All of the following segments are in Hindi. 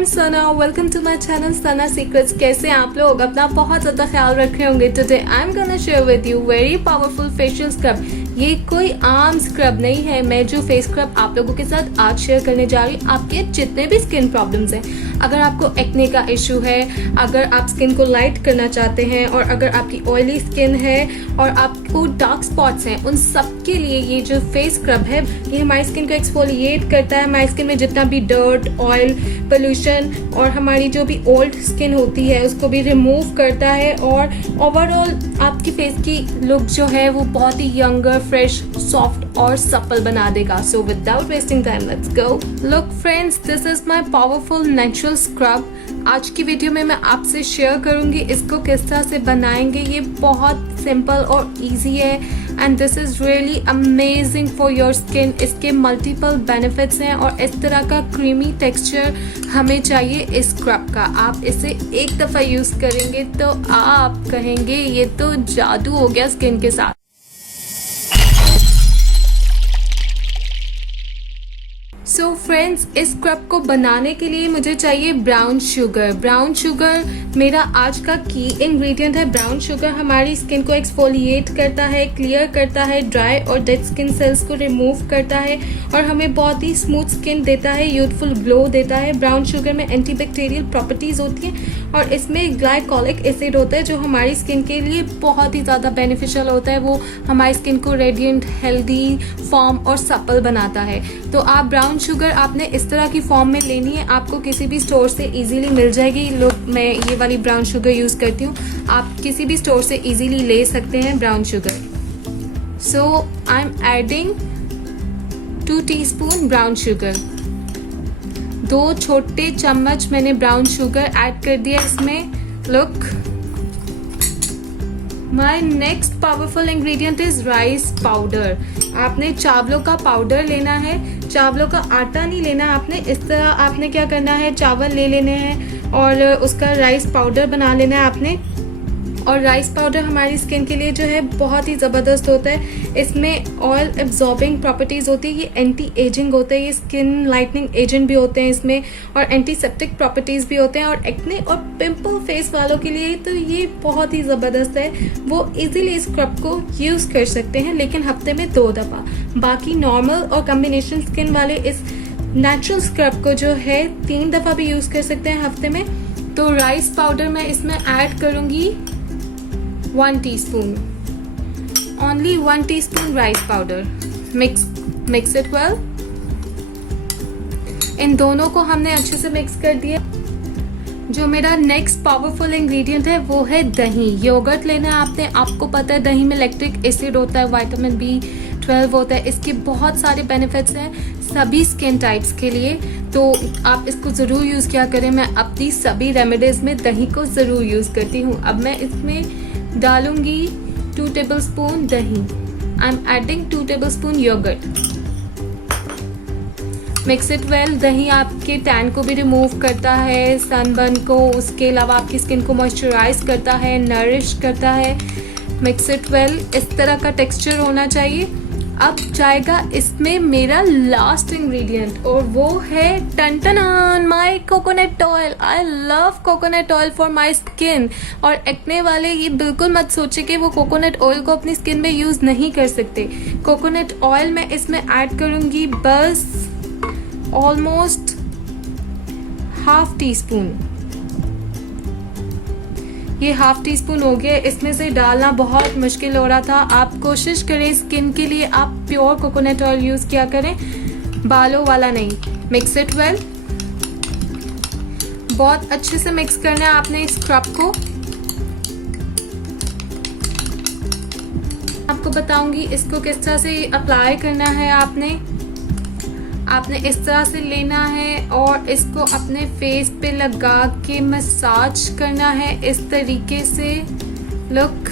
I'm Sana. Welcome to my channel Sana Secrets. कैसे हैं आप लोग? अपना बहुत ज़्यादा ख्याल रख रहे होंगे. Today I'm gonna share with you very powerful facial scrub. ये कोई आम स्क्रब नहीं है. मैं जो फेस स्क्रब आप लोगों के साथ आज शेयर करने जा रही हूँ, आपके जितने भी स्किन प्रॉब्लम्स हैं, अगर आपको एक्ने का इशू है, अगर आप स्किन को लाइट करना चाहते हैं, और अगर आपकी ऑयली स्किन है और आपको डार्क स्पॉट्स हैं, उन सब के लिए ये जो फेस स्क्रब है, ये हमारी स्किन को एक्सफोलिएट करता है. हमारी स्किन में जितना भी डर्ट, ऑयल, पोल्यूशन और हमारी जो भी ओल्ड स्किन होती है उसको भी रिमूव करता है, और ओवरऑल आपकी फेस की लुक जो है वो बहुत ही यंगर, फ्रेश, सॉफ्ट और सपल बना देगा. So without wasting time let's go. Look friends, this is my powerful natural scrub. आज की वीडियो में मैं आपसे शेयर करूंगी इसको किस तरह से बनाएंगे. ये बहुत सिंपल और इजी है and this is really amazing for your skin. इसके मल्टीपल बेनिफिट्स हैं और इस तरह का क्रीमी टेक्सचर हमें चाहिए इस स्क्रब का. आप इसे एक दफ़ा यूज़ करेंगे तो आप कहेंगे ये तो जादू हो गया स्किन के साथ. सो फ्रेंड्स, इस स्क्रब को बनाने के लिए मुझे चाहिए ब्राउन शुगर. ब्राउन शुगर मेरा आज का की इंग्रेडिएंट है. ब्राउन शुगर हमारी स्किन को एक्सफोलिएट करता है, क्लियर करता है, ड्राई और डेड स्किन सेल्स को रिमूव करता है और हमें बहुत ही स्मूथ स्किन देता है, यूथफुल ग्लो देता है. ब्राउन शुगर में एंटीबैक्टीरियल प्रॉपर्टीज होती हैं और इसमें ग्लाइकोलिक एसिड होता है जो हमारी स्किन के लिए बहुत ही ज़्यादा बेनिफिशियल होता है. वो हमारी स्किन को रेडिएंट, हेल्दी, फॉर्म और सपल बनाता है. तो आप ब्राउन शुगर आपने इस तरह की फॉर्म में लेनी है. आपको किसी भी स्टोर से इजीली मिल जाएगी. लोग, मैं ये वाली ब्राउन शुगर यूज़ करती हूँ. आप किसी भी स्टोर से इजीली ले सकते हैं brown sugar. So I am adding 2 teaspoon brown sugar. 2 छोटे चम्मच मैंने ब्राउन शुगर ऐड कर दिया इसमें. Look, my next powerful ingredient is rice powder. आपने चावलों का पाउडर लेना है, चावलों का आटा नहीं लेना. आपने इस तरह आपने क्या करना है, चावल ले लेने हैं और उसका राइस पाउडर बना लेना है आपने. और राइस पाउडर हमारी स्किन के लिए जो है बहुत ही ज़बरदस्त होता है. इसमें ऑयल एब्जॉर्बिंग प्रॉपर्टीज़ होती है, ये एंटी एजिंग होता है, ये स्किन लाइटनिंग एजेंट भी होते हैं इसमें, और एंटीसेप्टिक प्रॉपर्टीज़ भी होते हैं. और एक्ने और पिंपल फेस वालों के लिए तो ये बहुत ही ज़बरदस्त है. वो इजीली इस स्क्रब को यूज़ कर सकते हैं, लेकिन हफ्ते में 2 दफ़ा. बाकी नॉर्मल और कॉम्बिनेशन स्किन वाले इस नेचुरल स्क्रब को जो है 3 दफ़ा भी यूज़ कर सकते हैं हफ्ते में. तो राइस पाउडर मैं इसमें ऐड करूँगी 1 teaspoon. Only 1 teaspoon rice powder. Mix it well. इन दोनों को हमने अच्छे से मिक्स कर दिया. जो मेरा नेक्स्ट पावरफुल इंग्रेडिएंट है वो है दही. योगर्ट लेना है आपने. आपको पता है दही में लैक्टिक एसिड होता है, विटामिन B12 होता है. इसके बहुत सारे बेनिफिट्स हैं सभी स्किन टाइप्स के लिए, तो आप इसको ज़रूर यूज़ किया करें. मैं अपनी सभी रेमेडीज़ में दही को ज़रूर यूज़ करती हूँ. अब मैं इसमें डालूंगी 2 टेबलस्पून दही. I am adding 2 tablespoon yogurt. Mix it well. दही आपके टैन को भी रिमूव करता है, सनबर्न को, उसके अलावा आपकी स्किन को मॉइस्चराइज करता है, नरिश करता है. Mix it well. इस तरह का टेक्सचर होना चाहिए. अब जाएगा इसमें मेरा लास्ट इंग्रेडिएंट और वो है टन my coconut oil. I love coconut oil for my skin. और एक्ने वाले ये बिल्कुल मत सोचे कि वो कोकोनट ऑयल को अपनी स्किन में यूज़ नहीं कर सकते. कोकोनट ऑयल मैं इसमें ऐड करूँगी बस ऑलमोस्ट ½ टीस्पून. ये ½ टीस्पून हो गया. इसमें से डालना बहुत मुश्किल हो रहा था. आप कोशिश करें स्किन के लिए आप प्योर कोकोनट ऑयल यूज़ किया करें, बालों वाला नहीं. Mix it well. बहुत अच्छे से मिक्स करना है आपने इस स्क्रब को. आपको बताऊंगी इसको किस तरह से अप्लाई करना है. आपने इस तरह से लेना है और इसको अपने फेस पे लगा के मसाज करना है इस तरीके से. लुक,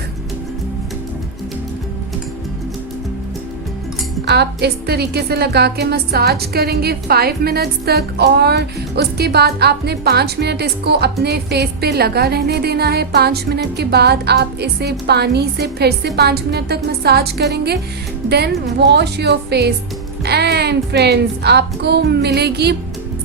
आप इस तरीके से लगा के मसाज करेंगे 5 मिनट्स तक, और उसके बाद आपने 5 मिनट इसको अपने फेस पे लगा रहने देना है. 5 मिनट के बाद आप इसे पानी से फिर से 5 मिनट तक मसाज करेंगे. Then wash your face and friends, आपको मिलेगी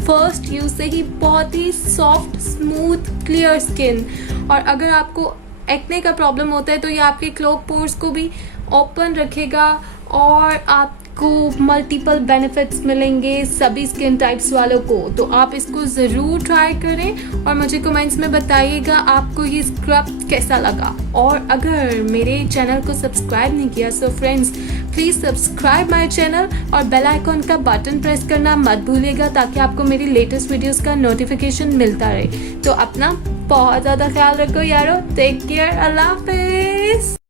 फर्स्ट यूज से ही बहुत ही सॉफ्ट, स्मूथ, क्लियर स्किन। और अगर आपको एक्ने का प्रॉब्लम होता है तो ये आपके क्लोग पोर्स को भी ओपन रखेगा और आपको मल्टीपल बेनिफिट्स मिलेंगे सभी स्किन टाइप्स वालों को। तो आप इसको ज़रूर ट्राई करें और मुझे कमेंट्स में बताइएगा आपको ये स्क्रब कैसा लगा। और अगर मेरे चैनल को सब्सक्राइब नहीं किया so friends please subscribe my channel और बेल आइकॉन का बटन प्रेस करना मत भूलिएगा ताकि आपको मेरी लेटेस्ट वीडियोस का नोटिफिकेशन मिलता रहे। तो अपना बहुत ज़्यादा ख्याल रखो यारो। Take care. अल्लाह हाफिज़।